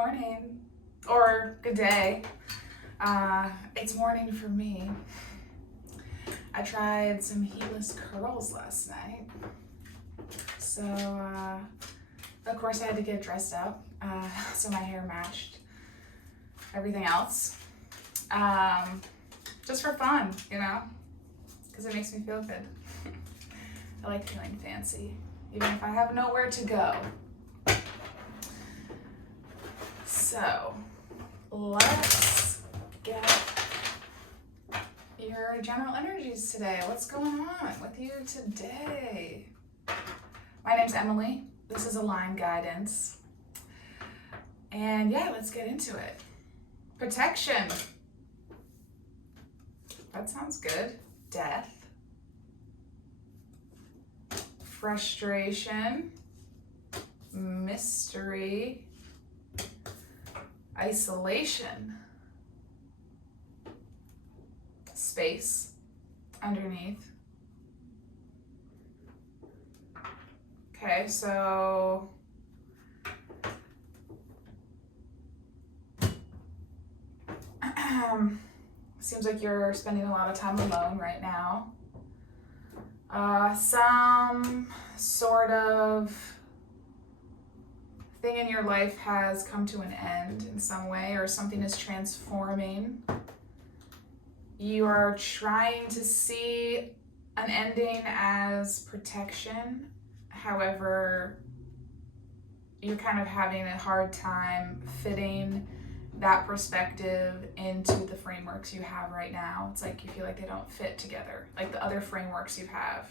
morning or good day. It's morning for me. I tried some heatless curls last night. So, of course I had to get dressed up so my hair matched everything else. Just for fun, you know, because it makes me feel good. I like feeling fancy, even if I have nowhere to go. So, let's get your general energies today. What's going on with you today? My name's Emily. This is Align Guidance. And yeah, let's get into it. Protection. That sounds good. Death. Frustration. Mystery. Isolation. Space underneath. Okay, so seems like you're spending a lot of time alone right now. Some sort of thing in your life has come to an end in some way, or something is transforming. You are trying to see an ending as protection. However, you're kind of having a hard time fitting that perspective into the frameworks you have right now. It's like you feel like they don't fit together, like the other frameworks you have.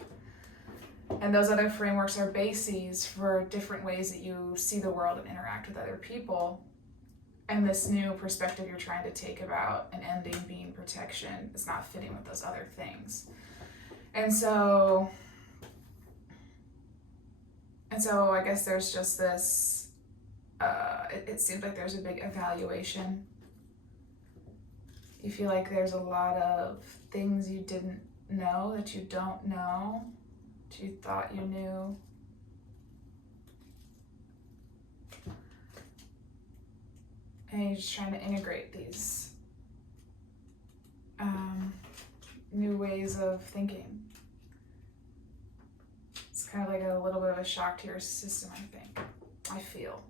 And those other frameworks are bases for different ways that you see the world and interact with other people. And this new perspective you're trying to take about an ending being protection is not fitting with those other things. And so I guess there's just this, it seems like there's a big evaluation. You feel like there's a lot of things you didn't know that you don't know, that you thought you knew. And you're just trying to integrate these new ways of thinking. It's kind of like a little bit of a shock to your system, I feel.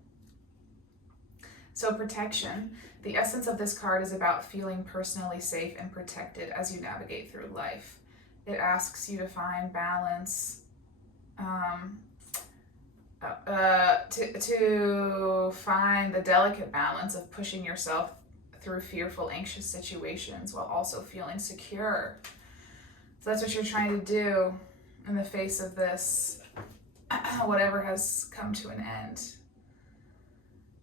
So protection, the essence of this card is about feeling personally safe and protected as you navigate through life. It asks you to find balance, to find the delicate balance of pushing yourself through fearful, anxious situations while also feeling secure. So that's what you're trying to do in the face of this, whatever has come to an end.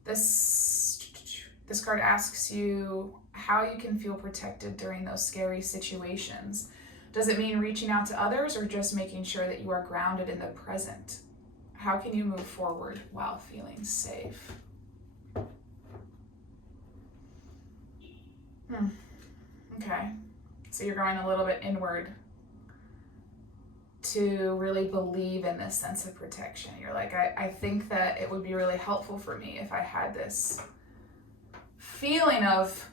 This card asks you how you can feel protected during those scary situations. Does it mean reaching out to others or just making sure that you are grounded in the present? How can you move forward while feeling safe? Okay, so you're going a little bit inward to really believe in this sense of protection. You're like, I think that it would be really helpful for me if I had this feeling of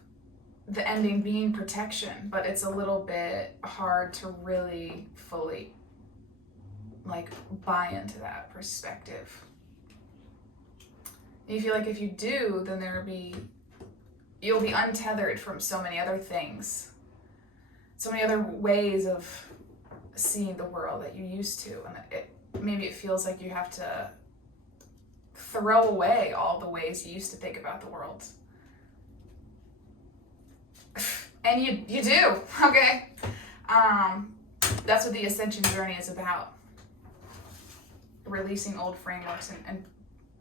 the ending being protection, but it's a little bit hard to really fully buy into that perspective. You feel like if you do, then you'll be untethered from so many other things, so many other ways of seeing the world that you used to, and maybe it feels like you have to throw away all the ways you used to think about the world. And you do, okay? That's what the ascension journey is about. Releasing old frameworks and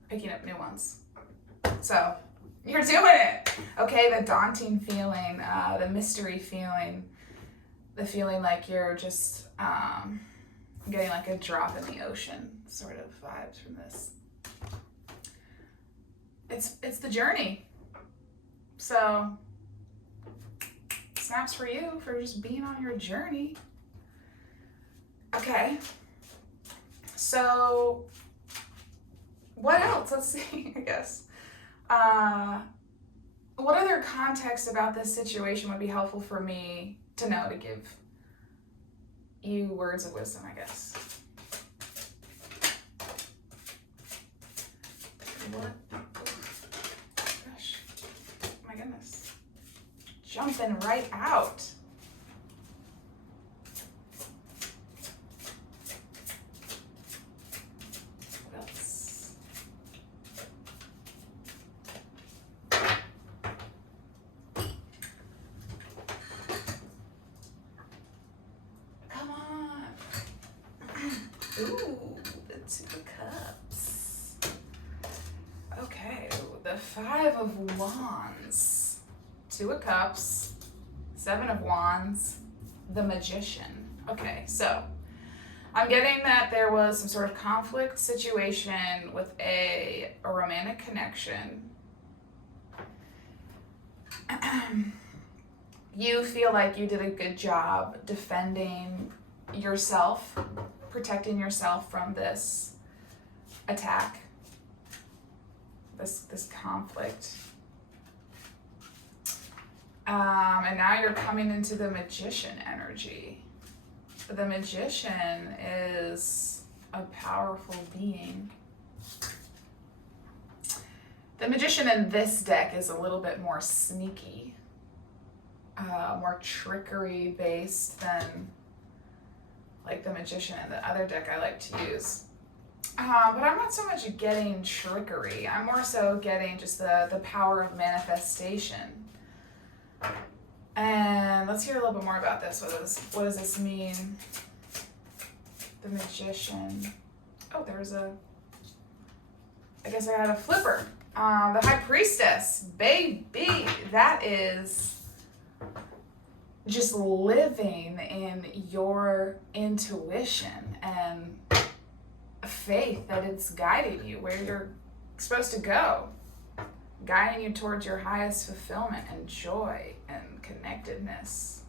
picking up new ones. So, you're doing it, okay? The daunting feeling, the mystery feeling, the feeling like you're just getting like a drop in the ocean sort of vibes from this. It's the journey. So, snaps for you for just being on your journey. Okay. So, what else? Let's see, I guess. What other context about this situation would be helpful for me to know to give you words of wisdom, I guess? What? Gosh. Oh my goodness. Jumping right out. What else? Come on. Ooh, the Two of Cups. Okay, the Five of Wands, Two of Cups, Seven of Wands, the Magician. Okay, so I'm getting that there was some sort of conflict situation with a romantic connection. You feel like you did a good job defending yourself, protecting yourself from this attack, this conflict. And now you're coming into the Magician energy. The Magician is a powerful being. The Magician in this deck is a little bit more sneaky, more trickery based than like the Magician in the other deck I like to use. But I'm not so much getting trickery. I'm more so getting just the power of manifestation. And let's hear a little bit more about this. What does this mean? The Magician. Oh, I guess I had a flipper. The High Priestess. Baby, that is just living in your intuition and faith that it's guiding you where you're supposed to go, guiding you towards your highest fulfillment and joy and connectedness.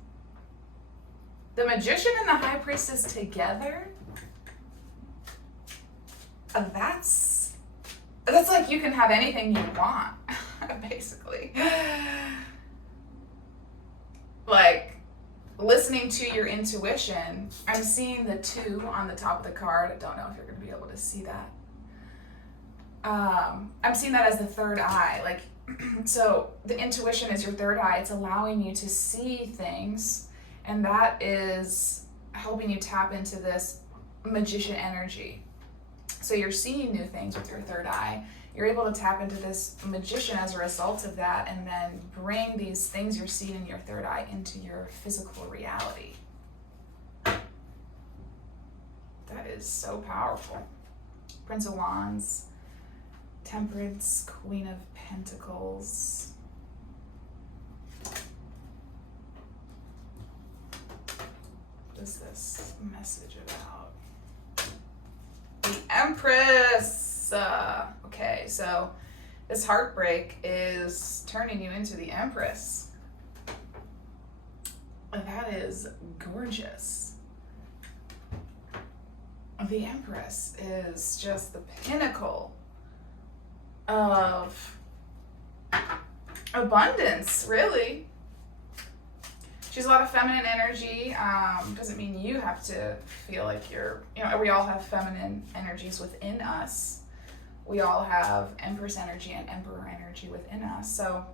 The Magician and the High Priestess together, that's like you can have anything you want, basically. Like, listening to your intuition, I'm seeing the 2 on the top of the card. I don't know if you're going to be able to see that. I'm seeing that as the third eye. Like, so the intuition is your third eye. It's allowing you to see things, and that is helping you tap into this Magician energy. So you're seeing new things with your third eye. You're able to tap into this Magician as a result of that, and then bring these things you're seeing in your third eye into your physical reality. That is so powerful. Prince of Wands, Temperance, Queen of Pentacles. What is this message about? The Empress. Okay, so this heartbreak is turning you into the Empress. That is gorgeous. The Empress is just the pinnacle of abundance, really. She's a lot of feminine energy. Doesn't mean you have to feel like we all have feminine energies within us. We all have Empress energy and Emperor energy within us. So,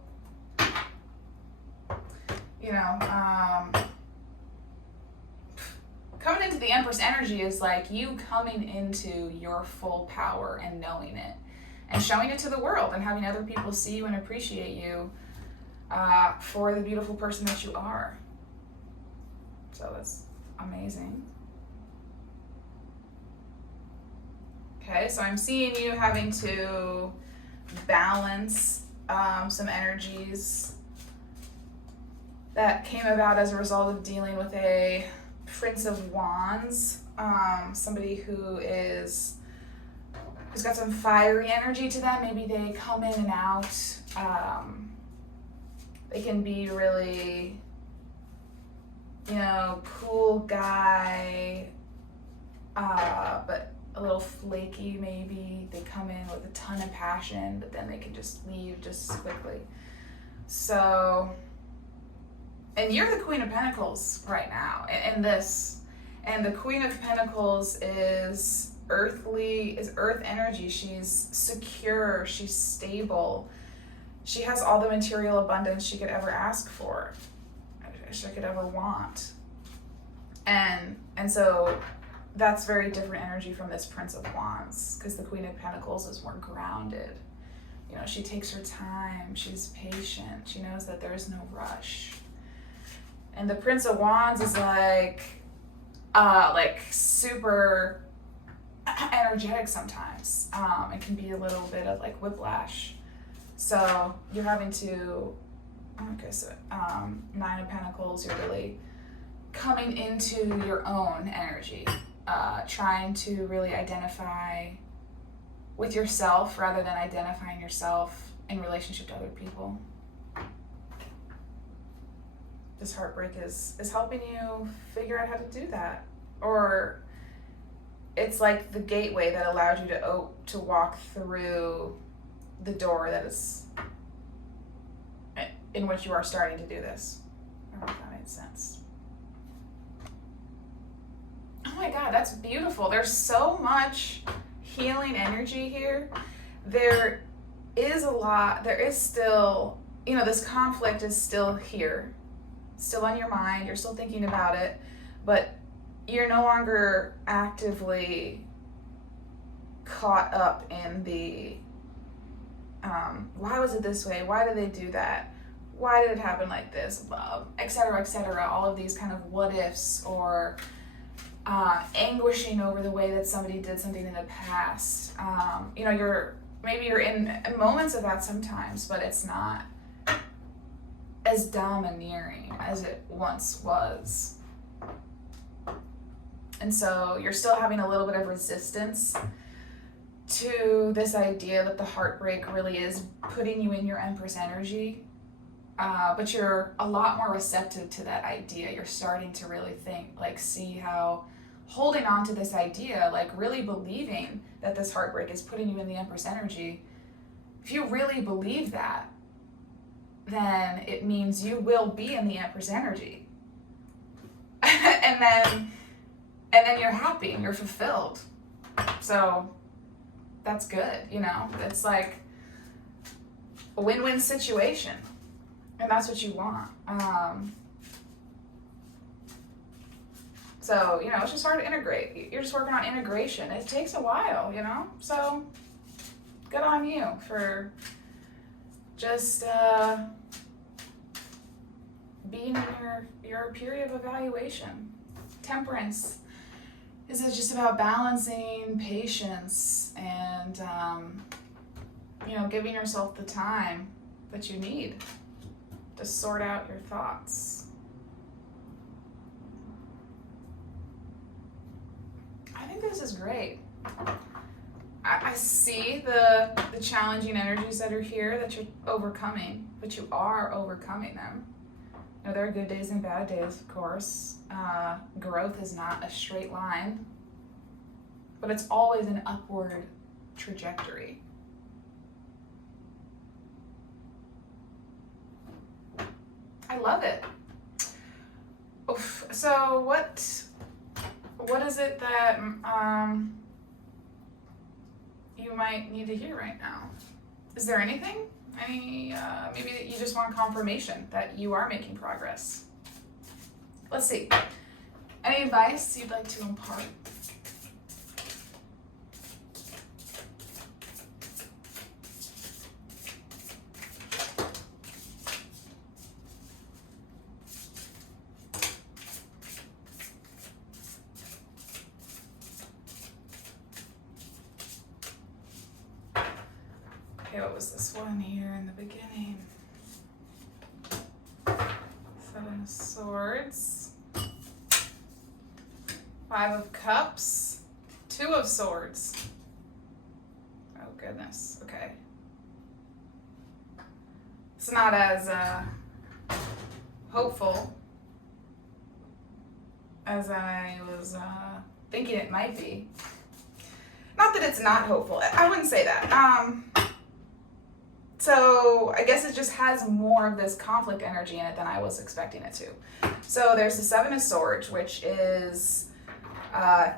coming into the Empress energy is like you coming into your full power and knowing it and showing it to the world and having other people see you and appreciate you for the beautiful person that you are. So that's amazing. Okay, so I'm seeing you having to balance some energies that came about as a result of dealing with a Prince of Wands, somebody who's got some fiery energy to them. Maybe they come in and out. They can be really, cool guy, but a little flaky maybe. They come in with a ton of passion, but then they can just leave just as quickly. So, and you're the Queen of Pentacles right now in this. And the Queen of Pentacles is earthly, is earth energy. She's secure, she's stable. She has all the material abundance she could ever ask for, she could ever want. And so that's very different energy from this Prince of Wands, because the Queen of Pentacles is more grounded. You know, she takes her time, she's patient, she knows that there is no rush. And the Prince of Wands is like super energetic sometimes. It can be a little bit of like whiplash. So you're having to, okay, so 9 of Pentacles, you're really coming into your own energy, trying to really identify with yourself rather than identifying yourself in relationship to other people. This heartbreak is helping you figure out how to do that. Or it's like the gateway that allowed you to walk through the door that is in which you are starting to do this. I don't know if that made sense. Oh my God, that's beautiful. There's so much healing energy here. There is a lot, there is still, you know, this conflict is still here, still on your mind, you're still thinking about it, but you're no longer actively caught up in the, why was it this way? Why did they do that? Why did it happen like this? Et cetera, all of these kind of what ifs, or anguishing over the way that somebody did something in the past. You know, maybe you're in moments of that sometimes, but it's not as domineering as it once was. And so you're still having a little bit of resistance to this idea that the heartbreak really is putting you in your Empress energy. But you're a lot more receptive to that idea. You're starting to really think, like, see how holding on to this idea, like really believing that this heartbreak is putting you in the Empress energy. If you really believe that, then it means you will be in the Empress energy. and then you're happy and you're fulfilled. So that's good, you know? It's like a win-win situation. And that's what you want. So, you know, it's just hard to integrate. You're just working on integration. It takes a while, you know? So good on you for just being in your period of evaluation. Temperance is just about balancing patience and, you know, giving yourself the time that you need to sort out your thoughts. I think this is great. I see the challenging energies that are here that you're overcoming, but you are overcoming them. You know, there are good days and bad days, of course. Growth is not a straight line, but it's always an upward trajectory. I love it. Oof. So what is it that you might need to hear right now? Is there anything? Maybe that you just want confirmation that you are making progress. Let's see. Any advice you'd like to impart? Okay, what was this one here in the beginning? 7 of Swords, 5 of Cups, 2 of Swords. Oh goodness, okay. It's not as hopeful as I was thinking it might be. not that it's not hopeful. I wouldn't say that. So I guess it just has more of this conflict energy in it than I was expecting it to. So there's the Seven of Swords, which is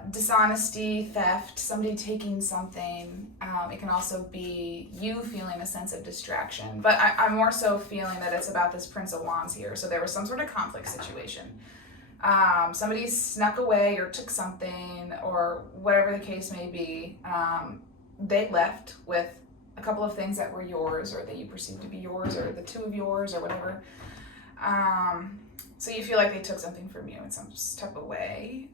dishonesty, theft, somebody taking something. It can also be you feeling a sense of distraction. But I'm more so feeling that it's about this Prince of Wands here. So there was some sort of conflict situation. Somebody snuck away or took something or whatever the case may be. They left with a couple of things that were yours or that you perceived to be yours or the two of yours or whatever. So you feel like they took something from you in some type of way.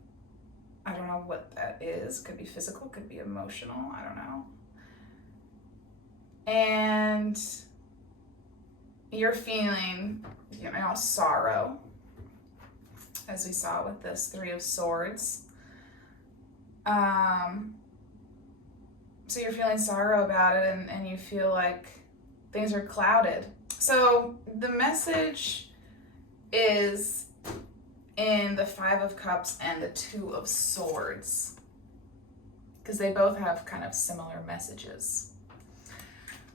I don't know what that is. Could be physical, could be emotional. I don't know. And you're feeling, sorrow, as we saw with this Three of Swords. So you're feeling sorrow about it and you feel like things are clouded. So the message is in the Five of Cups and the Two of Swords, because they both have kind of similar messages.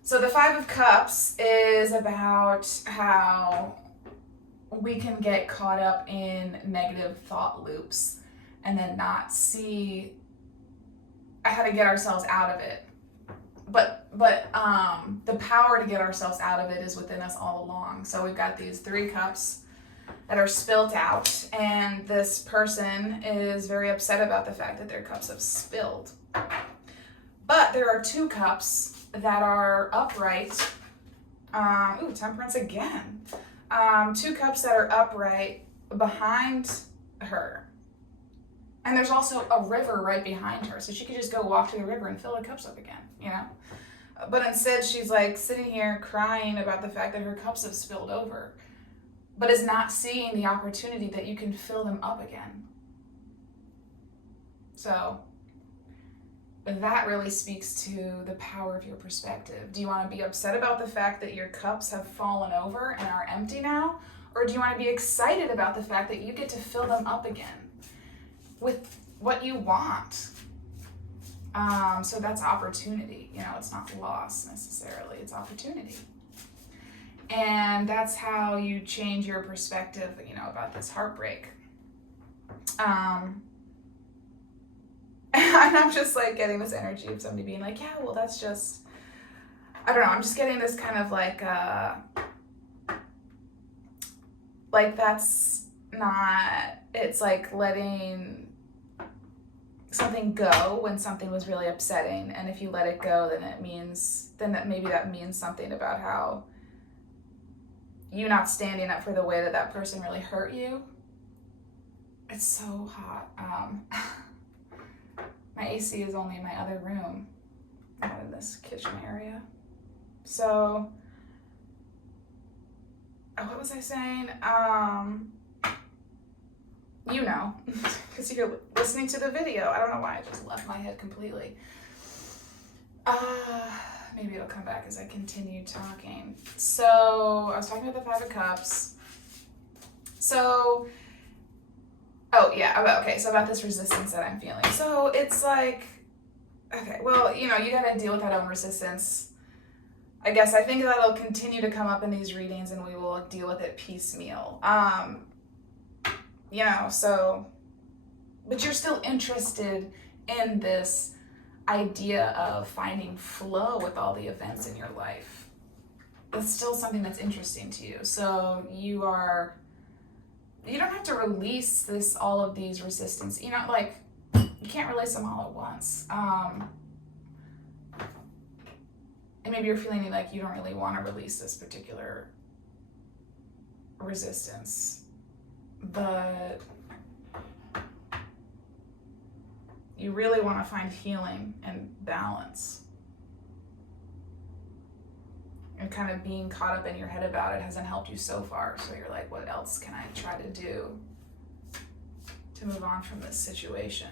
So the Five of Cups is about how we can get caught up in negative thought loops and then not see how to get ourselves out of it. But the power to get ourselves out of it is within us all along. So we've got these three cups that are spilt out, and this person is very upset about the fact that their cups have spilled. But there are two cups that are upright. Temperance again. Two cups that are upright behind her. And there's also a river right behind her, so she could just go walk to the river and fill her cups up again, But instead, she's like sitting here crying about the fact that her cups have spilled over, but is not seeing the opportunity that you can fill them up again. So that really speaks to the power of your perspective. Do you want to be upset about the fact that your cups have fallen over and are empty now? Or do you want to be excited about the fact that you get to fill them up again with what you want? So that's opportunity. It's not loss necessarily, it's opportunity. And that's how you change your perspective, about this heartbreak. And I'm just like getting this energy of somebody being like, yeah, well, that's just, I don't know. I'm just getting this kind of like that's not, it's like letting something go when something was really upsetting. And if you let it go, then that means something about how you not standing up for the way that person really hurt you. It's so hot. My AC is only in my other room, not in this kitchen area. So, what was I saying? Because you're listening to the video. I don't know why I just left my head completely. Maybe it'll come back as I continue talking. So, I was talking about the Five of Cups. So, so about this resistance that I'm feeling. So it's like, okay, well, you gotta deal with that own resistance. I guess I think that'll continue to come up in these readings and we will deal with it piecemeal. But you're still interested in this idea of finding flow with all the events in your life. It's still something that's interesting to you. So you don't have to release all of these resistance. You can't release them all at once. And maybe you're feeling like you don't really want to release this particular resistance, but you really want to find healing and balance. And kind of being caught up in your head about it hasn't helped you so far. So you're like, what else can I try to do to move on from this situation?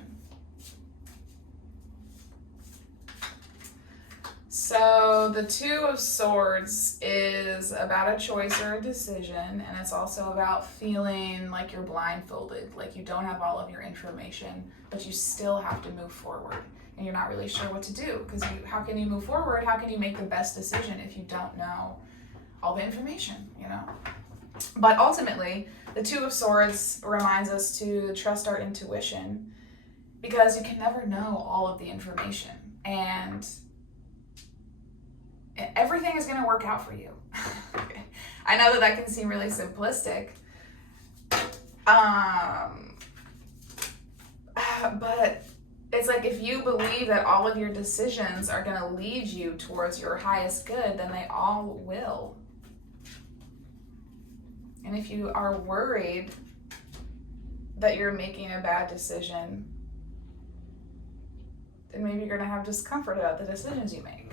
So the Two of Swords is about a choice or a decision, and it's also about feeling like you're blindfolded, like you don't have all of your information, but you still have to move forward and you're not really sure what to do, because how can you move forward? How can you make the best decision if you don't know all the information, you know? But ultimately, the Two of Swords reminds us to trust our intuition, because you can never know all of the information, and everything is going to work out for you. I know that can seem really simplistic, but it's like, if you believe that all of your decisions are going to lead you towards your highest good, then they all will. And if you are worried that you're making a bad decision, then maybe you're going to have discomfort about the decisions you make.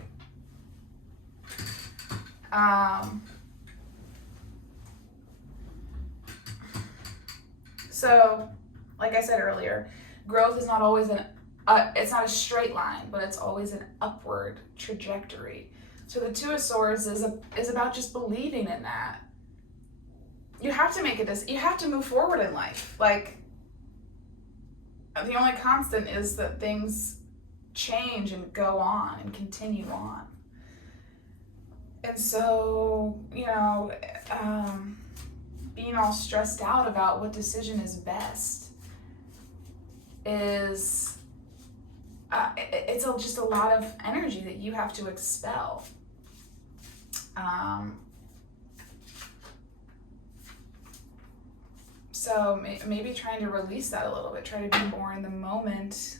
So, like I said earlier, growth is not always it's not a straight line, but it's always an upward trajectory. So the Two of Swords is about just believing in that. You have to make you have to move forward in life. Like, the only constant is that things change and go on and continue on. And so, you know, being all stressed out about what decision is best is, it's just a lot of energy that you have to expel. So maybe trying to release that a little bit, try to be more in the moment,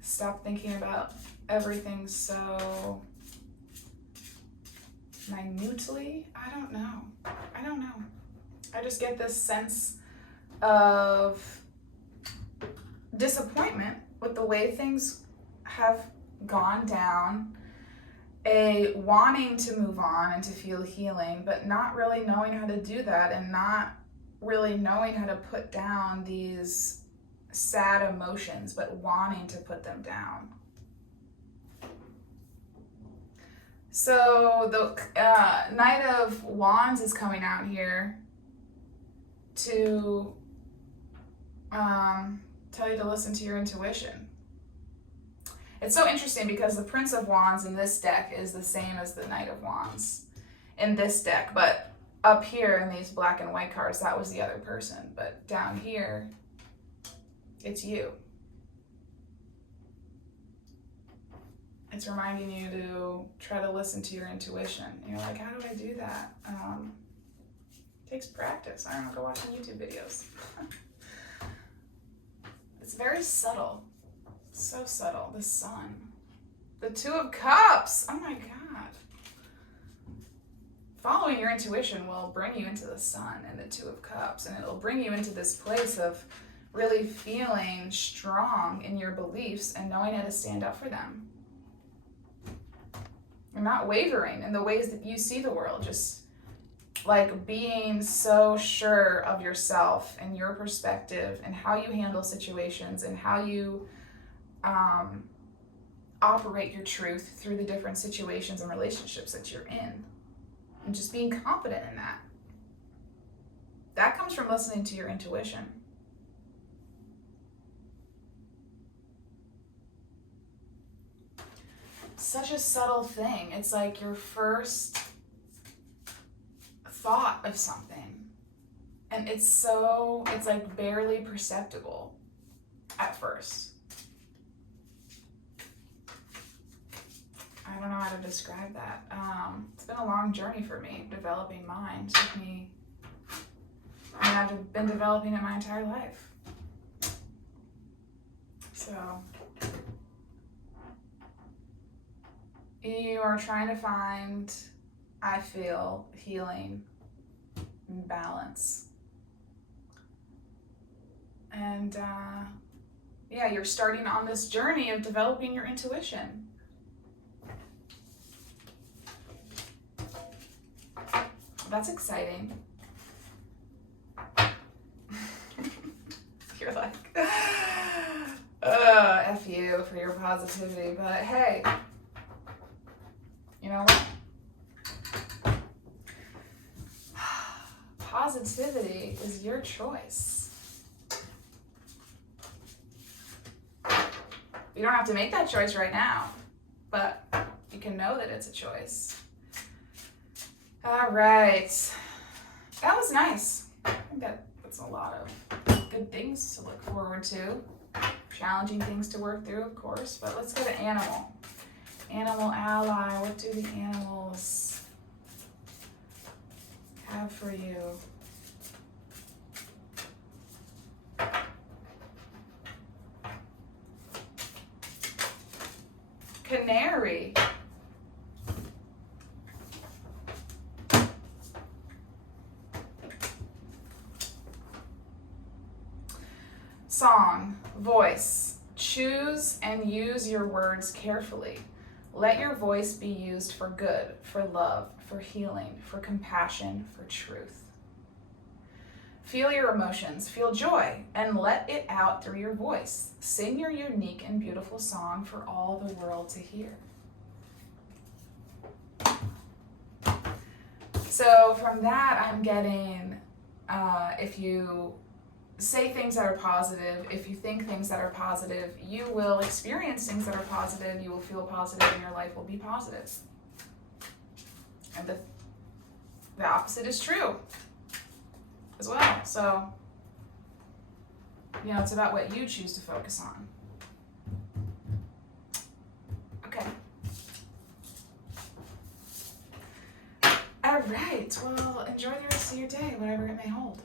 stop thinking about everything so minutely. I don't know. I just get this sense of disappointment with the way things have gone down, a wanting to move on and to feel healing, but not really knowing how to do that, and not really knowing how to put down these sad emotions, but wanting to put them down. So the Knight of Wands is coming out here to tell you to listen to your intuition. It's so interesting because the Prince of Wands in this deck is the same as the Knight of Wands in this deck, but up here in these black and white cards, that was the other person, but down here, it's you. It's reminding you to try to listen to your intuition. You're like, how do I do that? It takes practice. I don't know, go watch some YouTube videos. It's very subtle. So subtle. The Sun. The Two of Cups. Oh my God. Following your intuition will bring you into the Sun and the Two of Cups, and it'll bring you into this place of really feeling strong in your beliefs and knowing how to stand up for them. You're not wavering in the ways that you see the world, just like being so sure of yourself and your perspective and how you handle situations and how you operate your truth through the different situations and relationships that you're in. And just being confident in that. That comes from listening to your intuition. Such a subtle thing. It's like your first thought of something. And it's like barely perceptible at first. I don't know how to describe that. It's been a long journey for me, developing mine. It took me, I've been developing it my entire life. So, you are trying to find, I feel, healing and balance. And yeah, you're starting on this journey of developing your intuition. That's exciting. You're like, F you for your positivity, but hey, you know what? Positivity is your choice. You don't have to make that choice right now, but you can know that it's a choice. All right. That was nice. I think that's a lot of good things to look forward to. Challenging things to work through, of course, but let's go to animal. Animal ally, what do the animals have for you? Canary. Song, voice. Choose and use your words carefully. Let your voice be used for good, for love, for healing, for compassion, for truth. Feel your emotions, feel joy, and let it out through your voice. Sing your unique and beautiful song for all the world to hear. So from that, I'm getting, if you say things that are positive, if you think things that are positive, you will experience things that are positive, you will feel positive, and your life will be positive. And the opposite is true as well. So, it's about what you choose to focus on. Okay. All right, well, enjoy the rest of your day, whatever it may hold.